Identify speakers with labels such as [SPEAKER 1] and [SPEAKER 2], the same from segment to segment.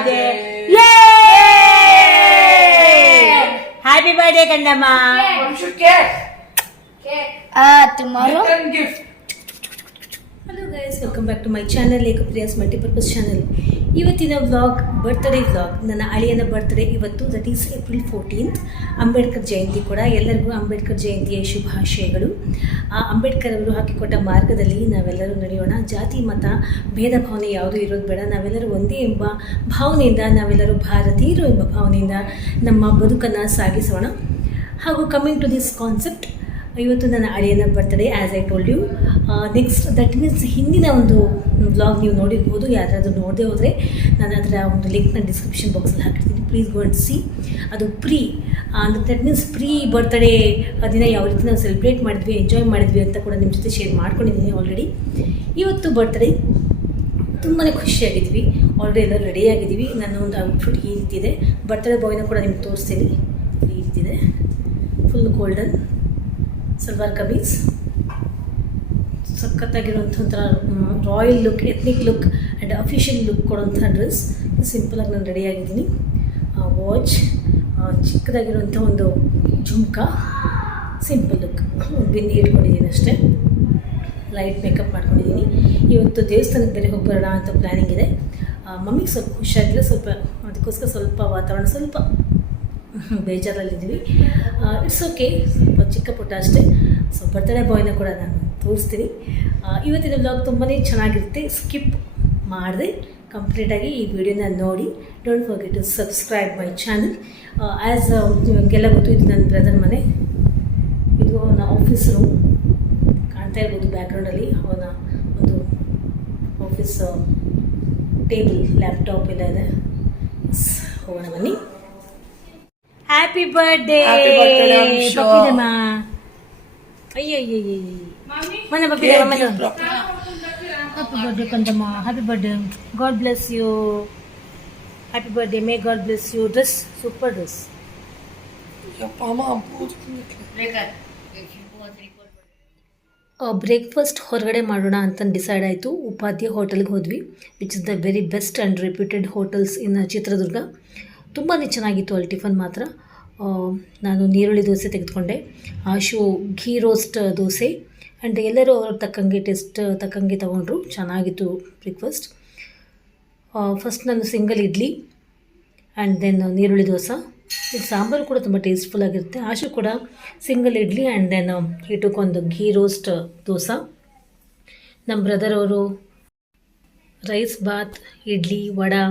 [SPEAKER 1] birthday. Happy birthday, Kandama.
[SPEAKER 2] Uh, tomorrow?
[SPEAKER 3] Hello guys welcome back to my channel ಏಕಪ್ರಿಯಾಸ್ multipurpose channel ಇವತ್ತಿನ vlog birthday vlog, ನನ್ನ ಅಳಿಯನ birthday ಇವತ್ತು that is April fourteenth Ambedkar Jayanti ಕೂಡ ಎಲ್ಲರಿಗೂ ಅಂಬೇಡ್ಕರ್ ಜಯಂತಿಯ ಶುಭಾಶಯಗಳು. ಆ ಅಂಬೇಡ್ಕರ್ ಅವರು ಹಾಕಿಕೊಟ್ಟ ಮಾರ್ಗದಲ್ಲಿ ನಾವೆಲ್ಲರೂ ನಡೆಯೋಣ. ಜಾತಿ, ಮತ, ಭೇದ, ಭಾವನೆ ಯಾವುದೂ ಇರೋದು ಬೇಡ. ನಾವೆಲ್ಲರೂ ಒಂದೇ ಎಂಬ ಭಾವನೆಯಿಂದ, ನಾವೆಲ್ಲರೂ ಭಾರತೀಯರು ಎಂಬ ಭಾವನೆಯಿಂದ ನಮ್ಮ ಬದುಕನ್ನು ಸಾಗಿಸೋಣ. ಹಾಗೂ ಕಮಿಂಗ್ ಟು ದಿಸ್ ಕಾನ್ಸೆಪ್ಟ್ ಇವತ್ತು ನನ್ನ ಅಳಿಯನ birthday as I told you next that means ಹಿಂದಿನ ಒಂದು ಬ್ಲಾಗ್ ನೀವು ನೋಡಿರ್ಬೋದು, ಯಾರಾದರೂ ನೋಡದೆ ಹೋದರೆ ನಾನು ಅದರ ಒಂದು ಲಿಂಕ್ನ ಡಿಸ್ಕ್ರಿಪ್ಷನ್ ಬಾಕ್ಸಲ್ಲಿ ಹಾಕಿರ್ತೀನಿ. ಪ್ಲೀಸ್ ಗೋ ಅಂಡ್ ಸಿ ಅದು ಪ್ರೀ ಅಂದರೆ ದಟ್ ಮೀನ್ಸ್ ಪ್ರೀ ಬರ್ತ್ಡೇ ದಿನ ಯಾವ ರೀತಿ ನಾವು ಸೆಲೆಬ್ರೇಟ್ ಮಾಡಿದ್ವಿ ಎಂಜಾಯ್ ಮಾಡಿದ್ವಿ ಅಂತ ಕೂಡ ನಿಮ್ಮ ಜೊತೆ ಶೇರ್ ಮಾಡ್ಕೊಂಡಿದ್ದೀನಿ ಆಲ್ರೆಡಿ ಇವತ್ತು ಬರ್ತ್ಡೇ ತುಂಬಾ ಖುಷಿಯಾಗಿದ್ವಿ. ಆಲ್ರೆಡಿ ಎಲ್ಲ ರೆಡಿಯಾಗಿದ್ದೀವಿ ನನ್ನ ಒಂದು ಔಟ್ಫಿಟ್ ಈ ರೀತಿ ಇದೆ. ಬರ್ತ್ಡೇ ಬಾಯ್ನ ಕೂಡ ನಿಮ್ಗೆ ತೋರಿಸ್ತೀನಿ. ಈ ರೀತಿ ಇದೆ. ಫುಲ್ ಗೋಲ್ಡನ್ ಸಲ್ವಾರ್ ಕಮೀಸ್ ಸಖತ್ತಾಗಿರುವಂಥ ಒಂಥರ royal look ethnic look and official look ಕೊಡುವಂಥ ಡ್ರೆಸ್ ಸಿಂಪಲಾಗಿ ನಾನು ರೆಡಿಯಾಗಿದ್ದೀನಿ ವಾಚ್ ಚಿಕ್ಕದಾಗಿರುವಂಥ ಒಂದು ಜುಮ್ಕ ಸಿಂಪಲ್ ಲುಕ್ ಬಿಂದಿ ಇಟ್ಕೊಂಡಿದ್ದೀನಿ ಅಷ್ಟೇ. ಲೈಟ್ ಮೇಕಪ್ ಮಾಡ್ಕೊಂಡಿದ್ದೀನಿ. ಇವತ್ತು ದೇವಸ್ಥಾನಕ್ಕೆ ಬೇರೆ ಹೋಗಿ ಬರೋಣ ಅಂತ ಪ್ಲ್ಯಾನಿಂಗ್ ಇದೆ. ಮಮ್ಮಿಗೆ ಸ್ವಲ್ಪ ಹುಷಾರಿಲ್ಲ. ಸ್ವಲ್ಪ ಅದಕ್ಕೋಸ್ಕರ ಸ್ವಲ್ಪ ವಾತಾವರಣ ಸ್ವಲ್ಪ ಬೇಜಾರಲ್ಲಿದ್ದೀವಿ. ಇಟ್ಸ್ ಓಕೆ ಸ್ವಲ್ಪ ಚಿಕ್ಕ ಪುಟ್ಟ ಅಷ್ಟೇ. ಸೊ ಬರ್ತಡೇ ಬಾಯ್ನ ಕೂಡ ನಾನು ತೋರಿಸ್ತೀನಿ. ಇವತ್ತಿನ ಬ್ಲಾಗ್ ತುಂಬಾ ಚೆನ್ನಾಗಿರುತ್ತೆ. ಸ್ಕಿಪ್ ಮಾಡಿದೆ. ಕಂಪ್ಲೀಟಾಗಿ ಈ ವಿಡಿಯೋನ ನೋಡಿ. Don't forget to subscribe my channel as ನಿಮಗೆಲ್ಲ ಗೊತ್ತು ಇದು ನನ್ನ ಬ್ರದರ್ ಮನೆ. ಇದು ಅವನ ಆಫೀಸ್ ರೂಮ್ ಕಾಣ್ತಾ ಇರ್ಬೋದು ಬ್ಯಾಕ್ಗ್ರೌಂಡಲ್ಲಿ ಅವನ ಒಂದು ಆಫೀಸ್ ಟೇಬಲ್ ಲ್ಯಾಪ್ಟಾಪ್ ಎಲ್ಲ ಇದೆ. ಹೋಗೋಣ ಬನ್ನಿ.
[SPEAKER 1] Happy birthday.
[SPEAKER 3] ಅಯ್ಯೋ ಅಯ್ಯೋ ಮನೆ ಮನೆ happy birthday ಕಂದಮ್ಮ happy birthday God bless you happy birthday may God bless you dress super dress breakfast ಹೊರಗಡೆ ಮಾಡೋಣ ಅಂತ ಡಿಸೈಡ್ ಆಯಿತು. ಉಪಾಧ್ಯ ಹೋಟೆಲ್ಗೆ ಹೋದ್ವಿ which is the very best and reputed hotels in Chitradurga. ತುಂಬಾ ಚೆನ್ನಾಗಿತ್ತು ಅಲ್ಲಿ ಟಿಫನ್ ಮಾತ್ರ. ನಾನು ನೀರುಳ್ಳಿ ದೋಸೆ ತೆಗೆದುಕೊಂಡೆ. ಆಶು ಘೀ ರೋಸ್ಟ್ ದೋಸೆ. ಆ್ಯಂಡ್ ಎಲ್ಲರೂ ಅವ್ರ ತಕ್ಕಂಗೆ ಟೆಸ್ಟ್ ತಕ್ಕಂಗೆ ತೊಗೊಂಡ್ರು. ಚೆನ್ನಾಗಿತ್ತು ಬ್ರೇಕ್ಫಾಸ್ಟ್ ಫಸ್ಟ್ ನಾನು ಸಿಂಗಲ್ ಇಡ್ಲಿ ಆ್ಯಂಡ್ ದೆನ್ ನೀರುಳ್ಳಿ ದೋಸೆ. ಇದು ಸಾಂಬಾರು ಕೂಡ ತುಂಬ ಟೇಸ್ಟ್ಫುಲ್ ಆಗಿರುತ್ತೆ. ಆಶು ಕೂಡ ಸಿಂಗಲ್ ಇಡ್ಲಿ ಆ್ಯಂಡ್ ದೆನ್ ಒಂದು ಘೀ ರೋಸ್ಟ್ ದೋಸೆ. ನಮ್ಮ ಬ್ರದರ್ ಅವರು ರೈಸ್ ಬಾತ್ ಇಡ್ಲಿ, ವಡಾ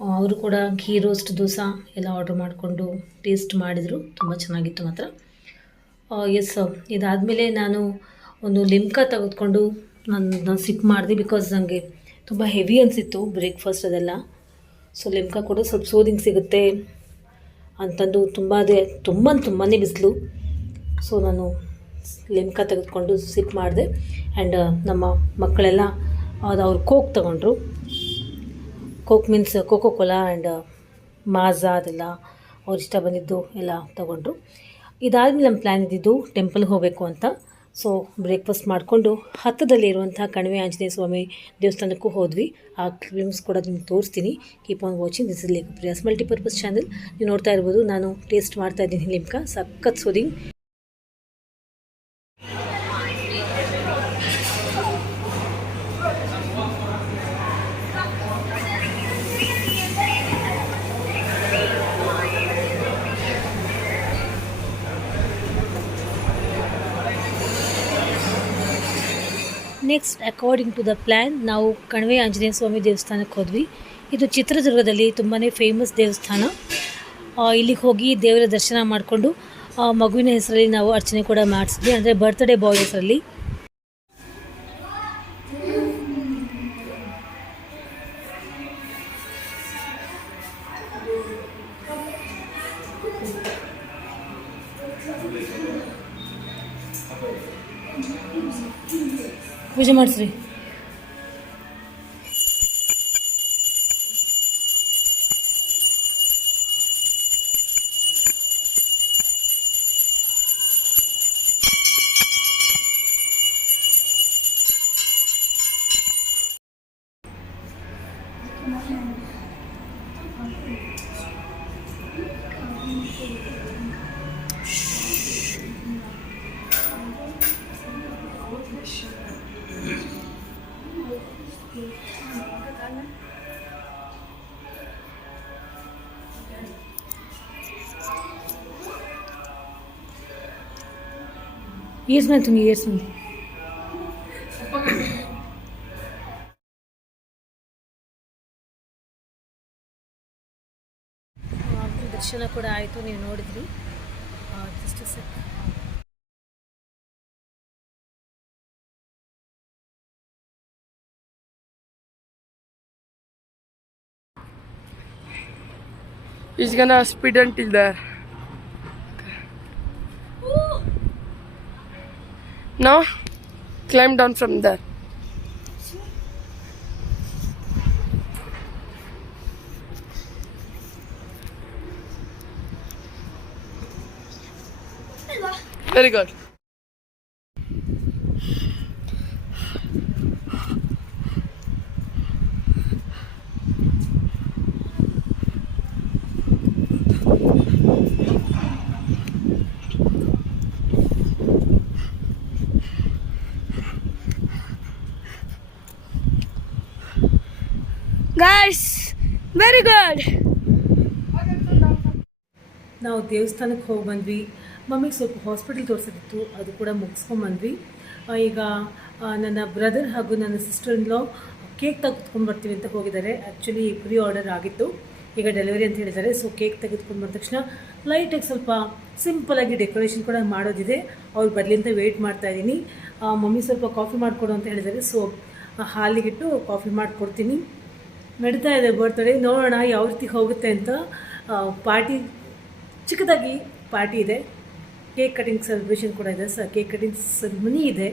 [SPEAKER 3] ಅವರು ಕೂಡ ಘೀ ರೋಸ್ಟ್ ದೋಸೆ ಎಲ್ಲ ಆರ್ಡ್ರ್ ಮಾಡಿಕೊಂಡು ಟೇಸ್ಟ್ ಮಾಡಿದರು. ತುಂಬ ಚೆನ್ನಾಗಿತ್ತು ಮಾತ್ರ. ಎಸ್ ಇದಾದಮೇಲೆ ನಾನು ಒಂದು ಲಿಮ್ಕ ತೆಗೆದುಕೊಂಡು ನಾನು ನಾನು ಸಿಪ್ ಮಾಡಿದೆ ಬಿಕಾಸ್ ನನಗೆ ತುಂಬ ಹೆವಿ ಅನಿಸಿತ್ತು ಬ್ರೇಕ್ಫಾಸ್ಟ್ ಅದೆಲ್ಲ. ಸೊ ಲಿಮ್ಕ ಕೂಡ ಸ್ವಲ್ಪ ಸೋದಿಂಗ್ ಸಿಗುತ್ತೆ ಅಂತಂದು ತುಂಬ ಅದೇ, ತುಂಬ ತುಂಬಾ ಬಿಸಿಲು. ಸೊ ನಾನು ಲಿಮ್ಕ ತೆಗೆದುಕೊಂಡು ಸಿಪ್ ಮಾಡಿದೆ ಆ್ಯಂಡ್ ನಮ್ಮ ಮಕ್ಕಳೆಲ್ಲ ಅದು ಅವ್ರು ಕೋಕ್ ತಗೊಂಡ್ರು. Coke means coca cola and Maaza ಅದೆಲ್ಲ ಅವ್ರು ಇಷ್ಟ ಬಂದಿದ್ದು ಎಲ್ಲ ತಗೊಂಡ್ರು. ಇದಾದಮೇಲೆ ನಮ್ಮ ಪ್ಲ್ಯಾನ್ ಇದ್ದಿದ್ದು ಟೆಂಪಲ್ಗೆ ಹೋಗಬೇಕು ಅಂತ. ಸೊ ಬ್ರೇಕ್ಫಾಸ್ಟ್ ಮಾಡಿಕೊಂಡು ಹತ್ತದಲ್ಲಿ ಇರುವಂಥ ಕಣಿವೆ ಆಂಜನೇಯ ಸ್ವಾಮಿ ದೇವಸ್ಥಾನಕ್ಕೂ ಹೋದ್ವಿ. ಆ ಕ್ಲಿಮ್ಸ್ ಕೂಡ ನಿಮ್ಗೆ ತೋರಿಸ್ತೀನಿ. Keep on watching this is Lekha Priya's multipurpose channel ನೀವು ನೋಡ್ತಾ ಇರ್ಬೋದು, ನಾನು ಟೇಸ್ಟ್ ಮಾಡ್ತಾ ಇದ್ದೀನಿ ಲಿಮ್ಕ ಸಖತ್ soothing next according to the plan ನಾವು ಕಣಿವೆ ಆಂಜನೇಯ ಸ್ವಾಮಿ ದೇವಸ್ಥಾನಕ್ಕೆ ಹೋದ್ವಿ. ಇದು ಚಿತ್ರದುರ್ಗದಲ್ಲಿ ತುಂಬಾ ಫೇಮಸ್ ದೇವಸ್ಥಾನ. ಇಲ್ಲಿಗೆ ಹೋಗಿ ದೇವರ ದರ್ಶನ ಮಾಡಿಕೊಂಡು ಮಗುವಿನ ಹೆಸರಲ್ಲಿ ನಾವು ಅರ್ಚನೆ ಕೂಡ ಮಾಡಿಸಿದ್ವಿ. ಅಂದರೆ ಬರ್ತ್ಡೇ ಬಾಯ್ ಹೆಸರಲ್ಲಿ. విజయమర్శ్రీ ಮಾಡಿಸ್ರಿ ಇಯರ್ಸ್ ಮೇಲೆ ತುಂಬಿ ಇಯರ್ಸ್ ಮೇಲೆ ದರ್ಶನ ಕೂಡ ಆಯಿತು ನೀವು ನೋಡಿದ್ರಿ just sec
[SPEAKER 4] He's gonna speed until there. Now, climb down from there. Very good.
[SPEAKER 2] Guys, very good
[SPEAKER 3] ನಾವು ದೇವಸ್ಥಾನಕ್ಕೆ ಹೋಗಿ ಬಂದ್ವಿ. ಮಮ್ಮಿಗೆ ಸ್ವಲ್ಪ ಹಾಸ್ಪಿಟಲ್ ತೋರಿಸೋದಿತ್ತು ಅದು ಕೂಡ ಮುಗಿಸ್ಕೊಂಬಂದ್ವಿ ಈಗ ನನ್ನ ಬ್ರದರ್ ಹಾಗೂ ನನ್ನ ಸಿಸ್ಟರ್ ಇನ್ ಲಾ ಕೇಕ್ ತೆಗೆದುಕೊಂಡು ಬರ್ತೀವಿ ಅಂತ ಹೋಗಿದ್ದಾರೆ. ಆ್ಯಕ್ಚುಲಿ ಪ್ರೀ ಆರ್ಡರ್ ಆಗಿತ್ತು. ಈಗ ಡೆಲಿವರಿ ಅಂತ ಹೇಳಿದ್ದಾರೆ. ಸೊ ಕೇಕ್ ತೆಗೆದುಕೊಂಡು ಬಂದ ತಕ್ಷಣ ಲೈಟಾಗಿ ಸ್ವಲ್ಪ ಸಿಂಪಲಾಗಿ ಡೆಕೋರೇಷನ್ ಕೂಡ ಮಾಡೋದಿದೆ. ಅವ್ರು ಬರಲಿ ಅಂತ ವೆಯ್ಟ್ ಮಾಡ್ತಾ ಇದ್ದೀನಿ. ಮಮ್ಮಿ ಸ್ವಲ್ಪ ಕಾಫಿ ಮಾಡಿಕೊಡು ಅಂತ ಹೇಳಿದ್ದಾರೆ. ಸೊ ಹಾಲಿಗಿಟ್ಟು ಕಾಫಿ ಮಾಡಿಕೊಡ್ತೀನಿ. ನಡೀತಾ ಇದೆ ಬರ್ತಡೆ ನೋಡೋಣ ಯಾವ ರೀತಿ ಹೋಗುತ್ತೆ ಅಂತ. ಪಾರ್ಟಿ ಚಿಕ್ಕದಾಗಿ ಪಾರ್ಟಿ ಇದೆ. ಕೇಕ್ ಕಟಿಂಗ್ ಸೆಲೆಬ್ರೇಷನ್ ಕೂಡ ಇದೆ. ಸರ್, ಕೇಕ್ ಕಟಿಂಗ್ ಸೆರೆಮನಿ ಇದೆ.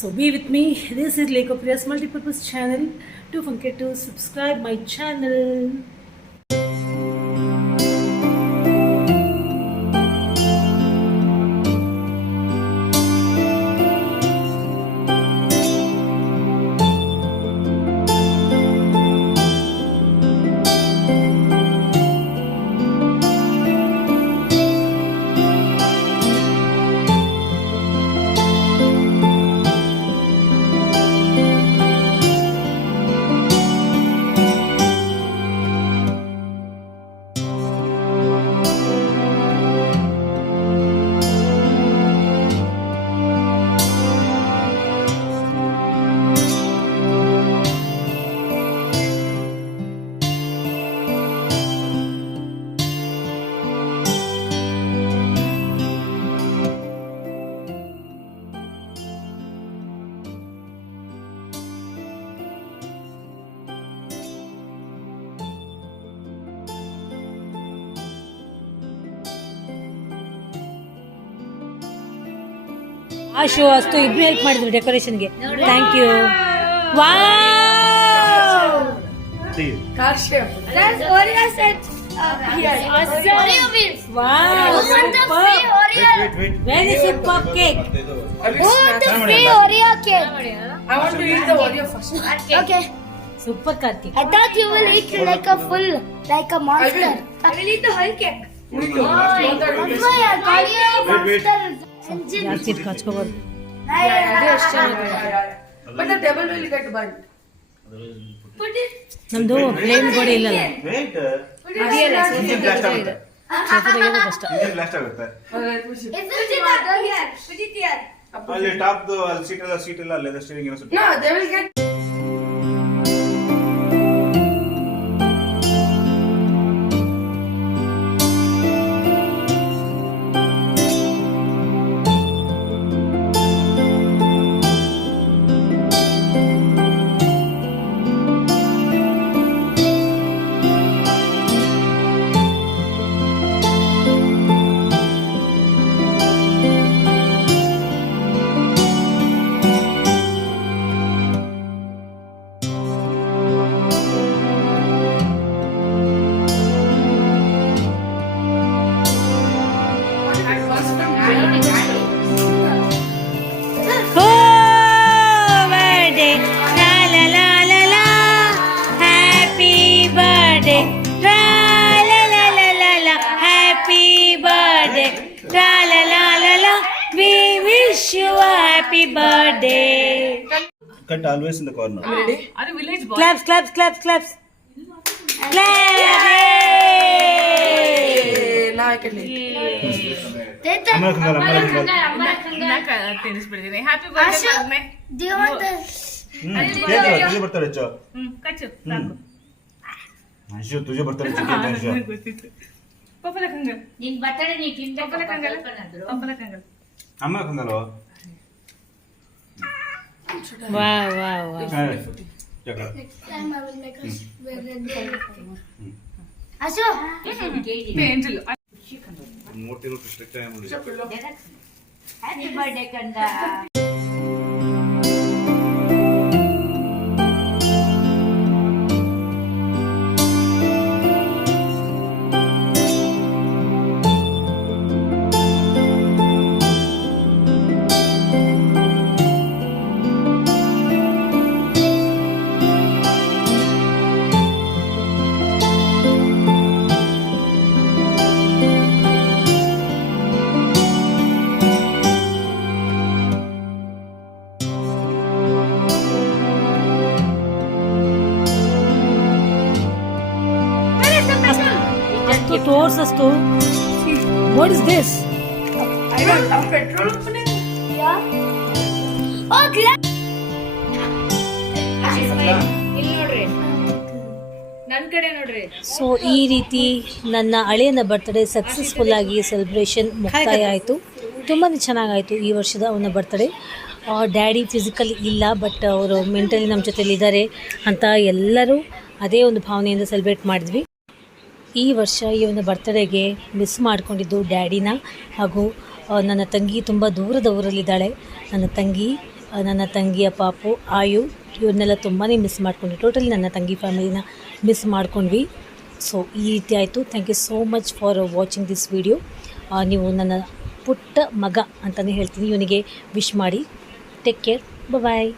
[SPEAKER 3] So be with me this is Lekha Priya's multipurpose channel to ಫಂಕೆ to subscribe my channel ಆಶು ಅಷ್ಟು ಇಬ್ರು ಹೆಲ್ಪ್ ಮಾಡಿದ್ರು ಡೆಕೋರೇಷನ್ಗೆ thank you wow
[SPEAKER 2] That's Oreo set up here. Oreo wheels.
[SPEAKER 3] Wow
[SPEAKER 2] Who want the free Oreo?
[SPEAKER 3] Very super cake
[SPEAKER 2] Who want the free Oreo cake?
[SPEAKER 4] I want to eat the Oreo first.
[SPEAKER 2] Okay.
[SPEAKER 3] Super Karthik
[SPEAKER 2] I thought you will eat like a full, like a monster. I will eat the whole cake.
[SPEAKER 4] Me too.
[SPEAKER 2] That's why I call you a monster.
[SPEAKER 3] ಜಾಸ್ತಿ ಕಾಚ್ಕೋಬಾರ್ದು
[SPEAKER 4] But the table will get burnt.
[SPEAKER 2] Put it.
[SPEAKER 3] ನಮ್ದು flame ಗೋಡೆ ಇಲ್ಲಲ್ಲ. ಕಷ್ಟ.
[SPEAKER 5] ಅಲ್ಲಿ top ಅಲ್ಲಿ seat ಎಲ್ಲ seat ಎಲ್ಲ ಅಲ್ಲೇ ಸ್ಟೀರಿಂಗ್ ಏನೋ
[SPEAKER 1] birthday
[SPEAKER 5] cut always in the corner I am ready अरे village boy
[SPEAKER 1] claps claps claps claps clap
[SPEAKER 4] ना
[SPEAKER 5] आई कैन लीड अमर
[SPEAKER 2] खंगाल अमर खंगाल ना टेनिस
[SPEAKER 5] पड़ रही हैप्पी बर्थडे मैं do you want the cake तुझे बर्थडे चो कचो
[SPEAKER 1] दाखो आशु तुझे
[SPEAKER 5] बर्थडे चो
[SPEAKER 2] पप्पा खंगाल नी बर्थडे नी पप्पा
[SPEAKER 5] खंगाल पप्पा खंगाल अम्मा
[SPEAKER 3] खंगाल वाह वाह वाह అశో
[SPEAKER 4] పెయింట్లు మోటిలో స్ట్రిక్ట్ అయ్యాము హ్యాపీ
[SPEAKER 2] బర్త్డే కండా
[SPEAKER 3] ಸೊ ಈ ರೀತಿ ನನ್ನ ಹಳೆಯನ ಬರ್ತ್ಡೇ ಸಕ್ಸಸ್ಫುಲ್ಲಾಗಿ ಸೆಲೆಬ್ರೇಷನ್ ಮುಕ್ತಾಯ ಆಯಿತು. ತುಂಬಾ ಚೆನ್ನಾಗಾಯಿತು ಈ ವರ್ಷದ ಅವನ ಬರ್ತ್ಡೇ ಡ್ಯಾಡಿ ಫಿಸಿಕಲ್ ಇಲ್ಲ ಬಟ್ ಅವರು ಮೆಂಟಲಿ ನಮ್ಮ ಜೊತೆಲಿ ಇದ್ದಾರೆ ಅಂತ ಎಲ್ಲರೂ ಅದೇ ಒಂದು ಭಾವನೆಯಿಂದ ಸೆಲೆಬ್ರೇಟ್ ಮಾಡಿದ್ವಿ. ಈ ವರ್ಷ ಈ ಒಂದು ಬರ್ತ್ಡೇಗೆ ಮಿಸ್ ಮಾಡಿಕೊಂಡಿದ್ದು ಡ್ಯಾಡಿನ ಹಾಗೂ ನನ್ನ ತಂಗಿ ತುಂಬ ದೂರದ ಊರಲ್ಲಿದ್ದಾಳೆ ನನ್ನ ತಂಗಿ ನನ್ನ ತಂಗಿಯ ಪಾಪು ಆಯು, ಇವ್ರನ್ನೆಲ್ಲ ತುಂಬಾ ಮಿಸ್ ಮಾಡ್ಕೊಂಡ್ವಿ. ಟೋಟಲಿ ನನ್ನ ತಂಗಿ ಫ್ಯಾಮಿಲಿನ ಮಿಸ್ ಮಾಡ್ಕೊಂಡ್ವಿ. ಸೊ ಈ ರೀತಿ ಆಯಿತು. Thank you so much for watching this video ನೀವು ನನ್ನ ಪುಟ್ಟ ಮಗ ಅಂತಲೇ ಹೇಳ್ತೀನಿ. ಇವನಿಗೆ ವಿಶ್ ಮಾಡಿ. ಟೇಕ್ ಕೇರ್ ಬಾಯ್